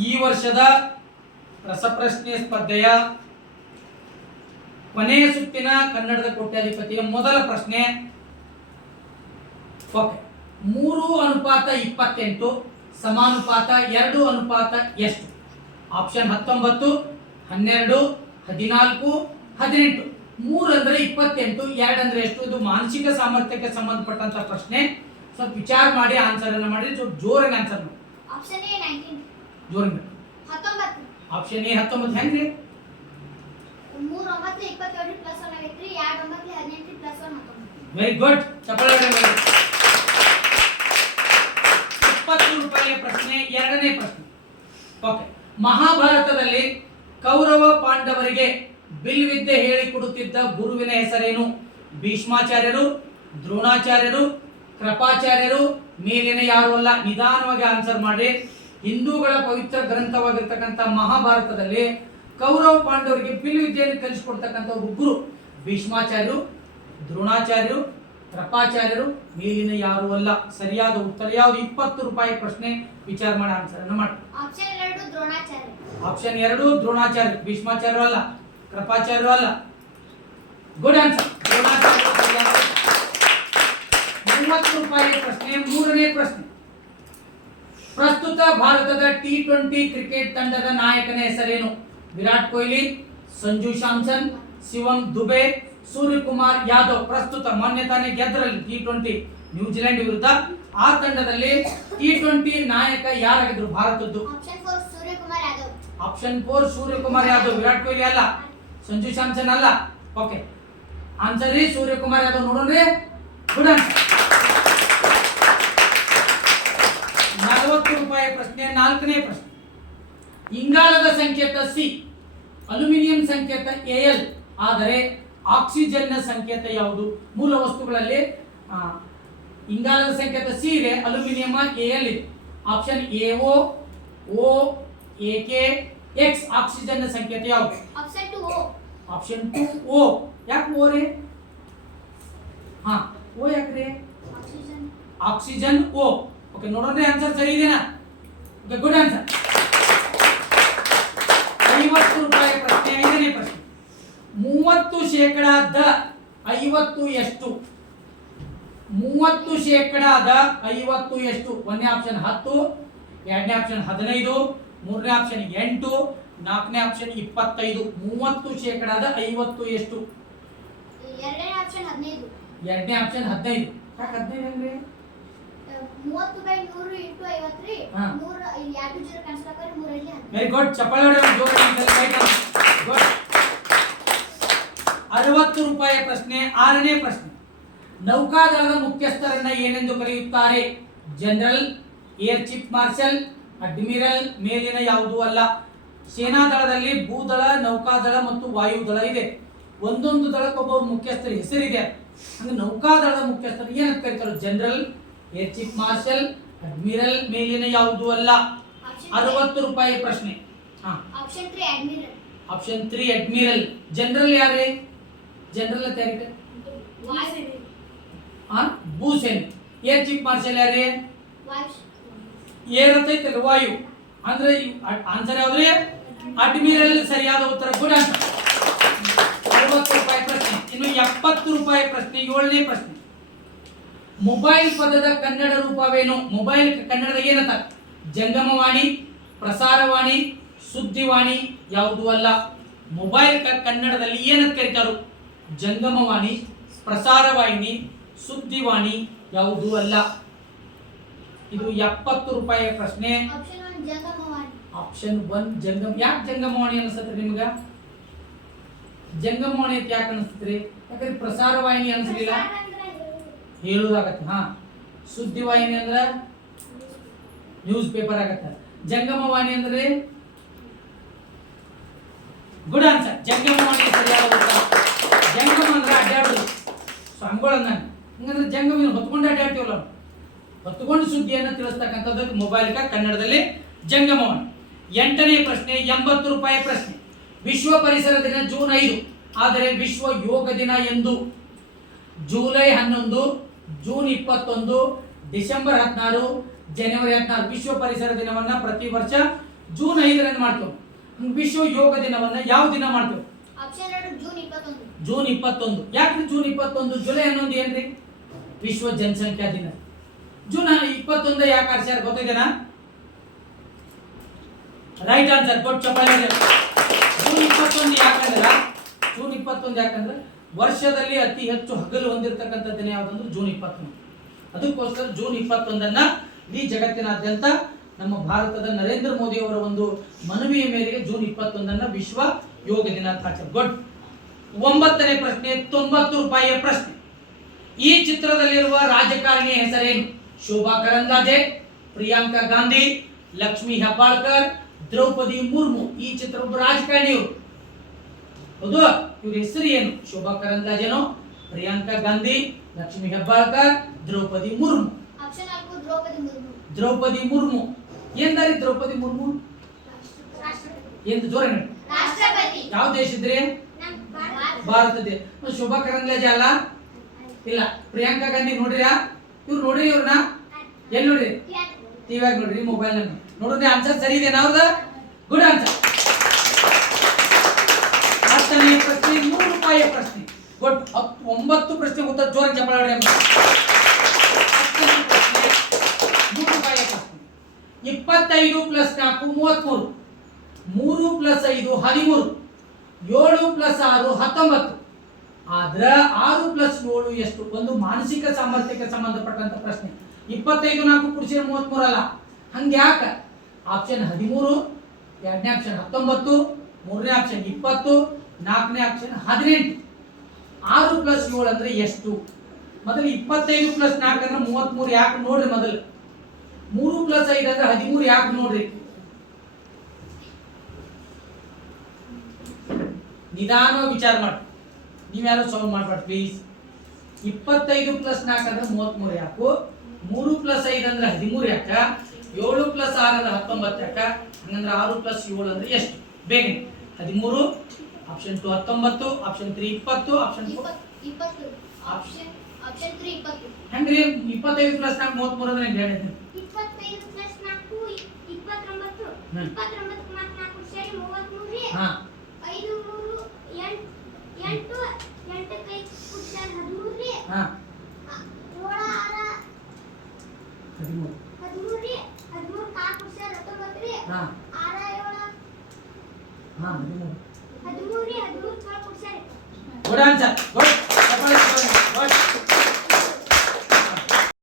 ಈ ವರ್ಷದ ರಸಪ್ರಶ್ನೆ ಸ್ಪರ್ಧೆಯ ಕೊನೆಯ ಸುತ್ತಿನ ಕನ್ನಡದ ಕೋಟ್ಯಾಧಿಪತಿಯ ಮೊದಲ ಪ್ರಶ್ನೆ. ಓಕೆ, 3:28 ಸಮಾನುಪಾತ 2 ಎಷ್ಟು? ಆಪ್ಷನ್ 19, 12, 14, 18. 3 ಅಂದ್ರೆ 28, 2 ಅಂದ್ರೆ ಎಷ್ಟು? ಇದು ಮಾನಸಿಕ ಸಾಮರ್ಥ್ಯಕ್ಕೆ ಸಂಬಂಧಪಟ್ಟಂತ ಪ್ರಶ್ನೆ. ಸ್ವಲ್ಪ ವಿಚಾರ ಮಾಡಿ ಆನ್ಸರ್ ಅನ್ನು ಮಾಡಿ. ಜೋರಾಗಿ ಆನ್ಸರ್ ಮಾಡಿ. Option A 19. ಜೋರಾಗಿ 19. ಆಪ್ಷನ್ ಎ 19 ಹೆಂಗ್ರಿ? 3 9 27 ಪ್ಲಸ್ 1 ಆಗೈತ್ರಿ. 2 9 18 ಪ್ಲಸ್ 1 19. Very good. ಚಪ್ಪಾಳೆ ಹೊಡೆಯಿರಿ. 20 ರೂಪಾಯಿಯ ಪ್ರಶ್ನೆ, ಎರಡನೇ ಪ್ರಶ್ನೆ. ಓಕೆ, ಮಹಾಭಾರತದಲ್ಲಿ ಕೌರವ ಪಾಂಡವರಿಗೆ ಬಿಲ್ವಿದ್ಯೆ ಹೇಳಿಕೊಡುತ್ತಿದ್ದ ಗುರುವಿನ ಹೆಸರೇನು? ಭೀಷ್ಮಾಚಾರ್ಯರು, ದ್ರೋಣಾಚಾರ್ಯರು, ಕೃಪಾಚಾರ್ಯರು, ಮೇಲಿನ ಯಾರು ಅಲ್ಲ. ನಿಧಾನವಾಗಿ ಆನ್ಸರ್ ಮಾಡಿ. ಹಿಂದೂಗಳ ಪವಿತ್ರ ಗ್ರಂಥವಾಗಿರ್ತಕ್ಕಂಥ ಮಹಾಭಾರತದಲ್ಲಿ ಕೌರವ ಪಾಂಡವರಿಗೆ ಬಿಲ್ವಿದ್ಯೆಯನ್ನು ಕಲಿಸಿಕೊಡ್ತಕ್ಕಂಥ ಗುರು ಭೀಷ್ಮಾಚಾರ್ಯರು, ದ್ರೋಣಾಚಾರ್ಯರು, ಕೃಪಾಚಾರ್ಯರು, ಮೇಲಿನ ಯಾರು ಅಲ್ಲ. ಸರಿಯಾದ ಉತ್ತರ ಯಾವುದು? 20 ರೂಪಾಯಿ ಪ್ರಶ್ನೆ. ವಿಚಾರ ಮಾಡಿ ಆನ್ಸರ್ ಅನ್ನು ಮಾಡಿ. ಆಪ್ಷನ್ 2 ದ್ರೋಣಾಚಾರ್ಯ. ಆಪ್ಷನ್ 2 ದ್ರೋಣಾಚಾರ್ಯ. ಭೀಷ್ಮಾಚಾರ್ಯರು ಅಲ್ಲ, ಕೃಪಾಚಾರ್ಯರು ಅಲ್ಲ. Good answer. ದ್ರೋಣಾಚಾರ್ಯರು ಸರಿಯಾದ ಉತ್ತರ. 30 ರೂಪಾಯಿ ಪ್ರಶ್ನೆ, ಮೂರನೇ ಪ್ರಶ್ನೆ. ಪ್ರಸ್ತುತ ಭಾರತದ T20 ಕ್ರಿಕೆಟ್ ತಂಡದ ನಾಯಕನ ಹೆಸರೇನು? ವಿರಾಟ್ ಕೊಹ್ಲಿ, ಸಂಜು ಸ್ಯಾಮ್ಸನ್, ಶಿವಂ ದುಬೆ, ಸೂರ್ಯಕುಮಾರ್ ಯಾದವ್. ಪ್ರಸ್ತುತ ಮೊನ್ನೆ ತಾನೇ ಗೆದ್ರಲ್ಲಿ T20 ನ್ಯೂಜಿಲೆಂಡ್ ವಿರುದ್ಧ. ಆ ತಂಡದಲ್ಲಿ T20 ನಾಯಕ ಯಾರಾಗಿದ್ರು ಭಾರತದ್ದು? ಆಪ್ಷನ್ 4 ಸೂರ್ಯಕುಮಾರ್ ಯಾದವ್. ಆಪ್ಷನ್ 4 ಸೂರ್ಯಕುಮಾರ್ ಯಾದವ್. ವಿರಾಟ್ ಕೊಹ್ಲಿ ಅಲ್ಲ, ಸಂಜು ಸ್ಯಾಮ್ಸನ್ ಅಲ್ಲ. ಓಕೆ, ಆನ್ಸರ್ ರೀ ಸೂರ್ಯಕುಮಾರ್ ಯಾದವ್. ನೋಡೋಣ್ರಿ. Good answer. 40 ರೂಪಾಯಿ ಪ್ರಶ್ನೆ, ನಾಲ್ಕನೇ ಪ್ರಶ್ನೆ. ಇಂಗಾಲದ ಸಂಕೇತ ಸಿ, ಅಲ್ಯೂಮಿನಿಯಂ ಸಂಕೇತ Al, ಆದರೆ ಆಕ್ಸಿಜನ್ನ ಸಂಕೇತ ಯಾವುದು? ಮೂಲ ವಸ್ತುಗಳಲ್ಲಿ ಇಂಗಾಲದ ಸಂಕೇತ ಸಿ ಇದೆ, ಅಲ್ಯೂಮಿನಿಯಂ Al ಇದೆ. Option AO, O, AK, X. ಆಕ್ಸಿಜನ್ನ ಸಂಕೇತ ಯಾವುದು? Option 2 O. Option 2 O. ಯಾಕೆ O ರೇ? ಹಾ, O ಯಾಕ್ರಿ? ಆಕ್ಸಿಜನ್. Oxygen O. ಓಕೆ, ನೋಡೋಣ ಆನ್ಸರ್ ಸರಿ ಇದೆನಾ? Okay, good answer. 50 ರೂಪಾಯಿ ಪ್ರಶ್ನೆ, ಐದನೇ ಪ್ರಶ್ನೆ. 30% 50 ಎಷ್ಟು? 30% 50 ಎಷ್ಟು? ಒಂದನೇ ಆಪ್ಷನ್ 10, ಎರಡನೇ ಆಪ್ಷನ್ 15, ಮೂರನೇ ಆಪ್ಷನ್ 8, ನಾಲ್ಕನೇ ಆಪ್ಷನ್ 25. 30% 50 ಎಷ್ಟು? ಎರಡನೇ ಆಪ್ಷನ್ 15. ಎರಡನೇ ಆಪ್ಷನ್ 15. ಯಾಕೆ 15 ಅಂದ್ರೆ? 30/100 × 50 ರೀ. 100 ಇಲ್ಲಿ 2 0 ಕ್ಯಾನ್ಸಲ್ ಆಗುತ್ತೆ. 3 ಇಲ್ಲಿ 15. Very good. ಚಪ್ಪಾಳೆ ಹೊಡೆಯೋಣ ಜೋರಾಗಿ. ಗುಡ್. 60 ರೂಪಾಯಿ ಪ್ರಶ್ನೆ, ಆರನೇ ಪ್ರಶ್ನೆ. ನೌಕಾದಳದ ಮುಖ್ಯಸ್ಥರನ್ನ ಏನೆಂದು ಕರೆಯುತ್ತಾರೆ? General, air chief marshal, admiral, ಮೇಲಿನ ಯಾವುದೂ ಅಲ್ಲ. ಸೇನಾದಳದಲ್ಲಿ ಭೂದಳ, ನೌಕಾದಳ ಮತ್ತು ವಾಯುದಳ ಇದೆ. ಒಂದೊಂದು ದಳಕ್ಕೊಬ್ಬ ಮುಖ್ಯಸ್ಥರ ಹೆಸರಿದೆ. ಹಂಗೆ ನೌಕಾದಳದ ಮುಖ್ಯಸ್ಥರು ಏನಂತ ಕರೀತಾರೆ? General, air chief marshal, admiral, ಮೇಲಿನ ಯಾವುದೂ ಅಲ್ಲ. 60 ರೂಪಾಯಿ ಪ್ರಶ್ನೆ. Option 3 admiral. Option 3 admiral. General ಯಾರೇ? ಜನರಲ್ ಅಂತ ಯಾರಿಗೆ? ಭೂಸೇನೆ. ಏರ್ ಚೀಫ್ ಮಾರ್ಷಲ್ ಯಾರೇ? ಏರ್ ಅಂತೈತಲ್ಲ, ವಾಯು. ಅಂದ್ರೆ ಆನ್ಸರ್ ಯಾವ್ದ್ರಿ? ಅಡ್ಮಿರಲ್ ಸರಿಯಾದ ಉತ್ತರ. Good answer. 60 ರೂಪಾಯಿ ಪ್ರಶ್ನೆ. ಇನ್ನು 70 ರೂಪಾಯಿ ಪ್ರಶ್ನೆ, ಏಳನೇ ಪ್ರಶ್ನೆ. ಮೊಬೈಲ್ ಪದದ ಕನ್ನಡ ರೂಪವೇನು? ಮೊಬೈಲ್ ಕನ್ನಡದ ಏನಂತ? ಜಂಗಮವಾಣಿ, ಪ್ರಸಾರವಾಣಿ, ಸುದ್ದಿವಾಣಿ, ಯಾವುದೂ ಅಲ್ಲ. ಮೊಬೈಲ್ ಕನ್ನಡದಲ್ಲಿ ಏನಂತ ಕರೀತಾರು? ಜಂಗಮವಾಣಿ, ಪ್ರಸಾರವಾಹಿನಿ, ಸುದ್ದಿವಾಣಿ, ಯಾವುದೂ ಅಲ್ಲ. ಇದು 70 ರೂಪಾಯಿಯ ಪ್ರಶ್ನೆ. ಆಪ್ಷನ್ 1 ಜಂಗಮವಾಣಿ. ಆಪ್ಷನ್ 1 ಜಂಗಮ. ಯಾಕೆ ಜಂಗಮವಾಣಿ ಅನಿಸುತ್ತೆ ನಿಮ್ಗ? ಜಂಗಮವಾಣಿ ಅಂತ ಯಾಕೆ ಅನಿಸ್ತದ್ರಿ? ಯಾಕಂದ್ರೆ ಪ್ರಸಾರವಾಹಿನಿ ಅನಿಸ್ಲಿಲ್ಲ, ಹೇಳುವುದಾಗತ್ತೆ. ಸುದ್ದಿವಾಹಿನಿ ಅಂದ್ರೆ ನ್ಯೂಸ್ ಪೇಪರ್ ಆಗತ್ತೆ. ಜಂಗಮವಾಣಿ ಅಂದ್ರೆ ಗುಡ್ ಆನ್ಸರ್. ಜಂಗಮವಾಣಿ ಸರಿಯಾದ ಉತ್ತರ. ಜಂಗಮ ಅಂದ್ರೆ ಅಡ್ಡಾಡೋದು. ಸೊ ಹಂಗೋಳನ್ನ ಹಂಗಂದ್ರೆ ಜಂಗಮ ಹೊತ್ಕೊಂಡು ಅಡ್ಡಾಡ್ತೀವಲ್ಲ, ಹೊತ್ಕೊಂಡು ಸುದ್ದಿಯನ್ನು ತಿಳಿಸ್ತಕ್ಕಂಥದ್ದು ಮೊಬೈಲ್ ಕನ್ನಡದಲ್ಲಿ ಜಂಗಮವಾಣಿ. 8ನೇ ಪ್ರಶ್ನೆ, 80 ರೂಪಾಯಿ ಪ್ರಶ್ನೆ. ವಿಶ್ವ ಪರಿಸರ ದಿನ ಜೂನ್ 5, ಆದರೆ ವಿಶ್ವ ಯೋಗ ದಿನ ಎಂದು? ಜುಲೈ 11, ಜೂನ್ 21, ಡಿಸೆಂಬರ್ 16, ಜನವರಿ 16. ವಿಶ್ವ ಪರಿಸರ ದಿನವನ್ನ ಪ್ರತಿ ವರ್ಷ ಜೂನ್ 5 ಮಾಡ್ತೇವೆ. ವಿಶ್ವ ಯೋಗ ದಿನವನ್ನ ಯಾವ ದಿನ ಮಾಡ್ತೇವೆ? Option 2 June 21. ಜೂನ್ 21. ಯಾಕ್ರಿ ಜೂನ್ 21? ಜುಲೈ 11 ಏನ್ರಿ? ವಿಶ್ವ ಜನಸಂಖ್ಯಾ ದಿನ. ಜೂನ್ 21 ಯಾಕೆ ಆರಿಸ್ಯಾರ ಗೊತ್ತಿದೆನಾ? Right answer. ಕೊಟ್ಟು ಚಪ್ಪಾಳೆ. ಜೂನ್ 21 ಯಾಕಂದ್ರೆ ವರ್ಷದಲ್ಲಿ ಅತಿ ಹೆಚ್ಚು ಹಗಲು ಹೊಂದಿರತಕ್ಕಂಥ ದಿನ ಯಾವುದಂದ್ರೆ ಜೂನ್ 21. ಅದಕ್ಕೋಸ್ಕರ ಜೂನ್ 21 ಇಡೀ ಜಗತ್ತಿನಾದ್ಯಂತ ನಮ್ಮ ಭಾರತದ ನರೇಂದ್ರ ಮೋದಿ ಅವರ ಒಂದು ಮನವಿಯ ಮೇರೆಗೆ ಜೂನ್ 21 ವಿಶ್ವ ಯೋಗ ದಿನ ಆಚರಣೆ. ಗುಡ್. 9ನೇ ಪ್ರಶ್ನೆ 90 ರೂಪಾಯಿಯ ಪ್ರಶ್ನೆ. ಈ ಚಿತ್ರದಲ್ಲಿರುವ ರಾಜಕಾರಣಿಯ ಹೆಸರೇನು? ಶೋಭಾ ಕರಂದ್ಲಾಜೆ, ಪ್ರಿಯಾಂಕಾ ಗಾಂಧಿ, ಲಕ್ಷ್ಮಿ ಹೆಬ್ಬಾಳ್ಕರ್, ದ್ರೌಪದಿ ಮುರ್ಮು. ಈ ಚಿತ್ರ ಒಬ್ಬ ರಾಜಕಾರಣಿಯವರು. ಹೌದು, ಇವ್ರ ಹೆಸರು ಏನು? ಶೋಭಾ ಕರಂದ್ಲಾಜೆನೋ, ಪ್ರಿಯಾಂಕಾ ಗಾಂಧಿ, ಲಕ್ಷ್ಮಿ ಹೆಬ್ಬಾಳ್ಕರ್, ದ್ರೌಪದಿ ಮುರ್ಮು. ಆಪ್ಷನ್ 4 ದ್ರೌಪದಿ ಮುರ್ಮು. ದ್ರೌಪದಿ ಮುರ್ಮು ಏನ್ದಾರಿ? ದ್ರೌಪದಿ ಮುರ್ಮು ಎಂದು ಜೋರ ರಾಷ್ಟ್ರಪತಿ. ಯಾವ ದೇಶದ್ರಿ? ಭಾರತದ. ಶೋಭಾ ಕರಂದ್ಲಾಜೆ ಅಲ್ಲ? ಇಲ್ಲ. ಪ್ರಿಯಾಂಕಾ ಗಾಂಧಿ ನೋಡ್ರಿಯಾ? ಇವ್ರು ನೋಡ್ರಿ, ಇವ್ರನ್ನ ಎಲ್ಲಿ ನೋಡ್ರಿ? ಟಿವಿಯಾಗ ನೋಡ್ರಿ, ಮೊಬೈಲ್ ನೋಡ್ರಿ. ಆನ್ಸರ್ ಸರಿ ಇದೆನಾ ಅವ್ರದ? Good answer. 10ನೇ ಪ್ರಶ್ನೆ 100 ರೂಪಾಯಿಯ ಪ್ರಶ್ನೆ. ಗುಡ್. 9 ಪ್ರಶ್ನೆ ಉತ್ತರ ಜೋರ ಚಪ್ಪಾಳೆ ಹೊಡಿ. 10ನೇ ಪ್ರಶ್ನೆ 100 ರೂಪಾಯಿಯ ಪ್ರಶ್ನೆ. 25 + 4 33. 3 + 5 13. 7 + 6 19. ಆದ್ರ 6 + 7 ಎಷ್ಟು? ಒಂದು ಮಾನಸಿಕ ಸಾಮರ್ಥ್ಯಕ್ಕೆ ಸಂಬಂಧಪಟ್ಟಂತ ಪ್ರಶ್ನೆ. 25 4 ಕೂಡಿಸಿದ್ರೆ 33 ಅಲ್ಲ. ಹಂಗೆ ಯಾಕ? ಆಪ್ಷನ್ 13, 2ನೇ ಆಪ್ಷನ್ 19, 3ನೇ ಆಪ್ಷನ್ 20, 4ನೇ ಆಪ್ಷನ್ 18. 6 + 7 ಅಂದ್ರೆ ಎಷ್ಟು? ಮೊದಲು 25 + 4 ಅಂದ್ರೆ 33 ಯಾಕೆ ನೋಡ್ರಿ. ಮೊದಲು 3 + 5 ಅಂದ್ರೆ 13 ಯಾಕೆ ನೋಡ್ರಿ. ನಿಧಾನ ವಿಚಾರ ಮಾಡಿ. ನೀವ್ಯಾರು ಸಾಲ್ವ್ ಮಾಡ್ಬಾರ್ದು ಪ್ಲೀಸ್. 25 + 4 ಅಂದ್ರೆ 33 ಯಾಕು? 3 + 5 ಅಂದ್ರೆ 13 ಯಾಕ? 7 + 6 ಅಂದ್ರೆ 19 ಯಾಕ? ಹಂಗಂದ್ರೆ 6 + 7 ಅಂದ್ರೆ ಎಷ್ಟು? ಬೇಗ 13, ಆಪ್ಷನ್ 2 19, ಆಪ್ಷನ್ 3 20, ಆಪ್ಷನ್ 4 20. ಆಪ್ಷನ್ 3 20. ಹೆಂಗ್ರಿ? 25 + 4 33 ಅಂದ್ರೆ ಹೆಂಗ್ ಹೇಳಿದ್ರಿ? 25 + 4 29. 29 + 4 ಸೇರಿ 33. ಹಾ 5 3 8 8 ಕೈ ಕುಟ್ಟಾರ 13. ಹಾ 7 6 13. 13. 13 4 ಕುಟ್ಟಾರ 19. ಹಾ 6 7 ಹಾ 13. 13 12 ಕುಟ್ಟಾರ. Good answer. ಗುಡ್.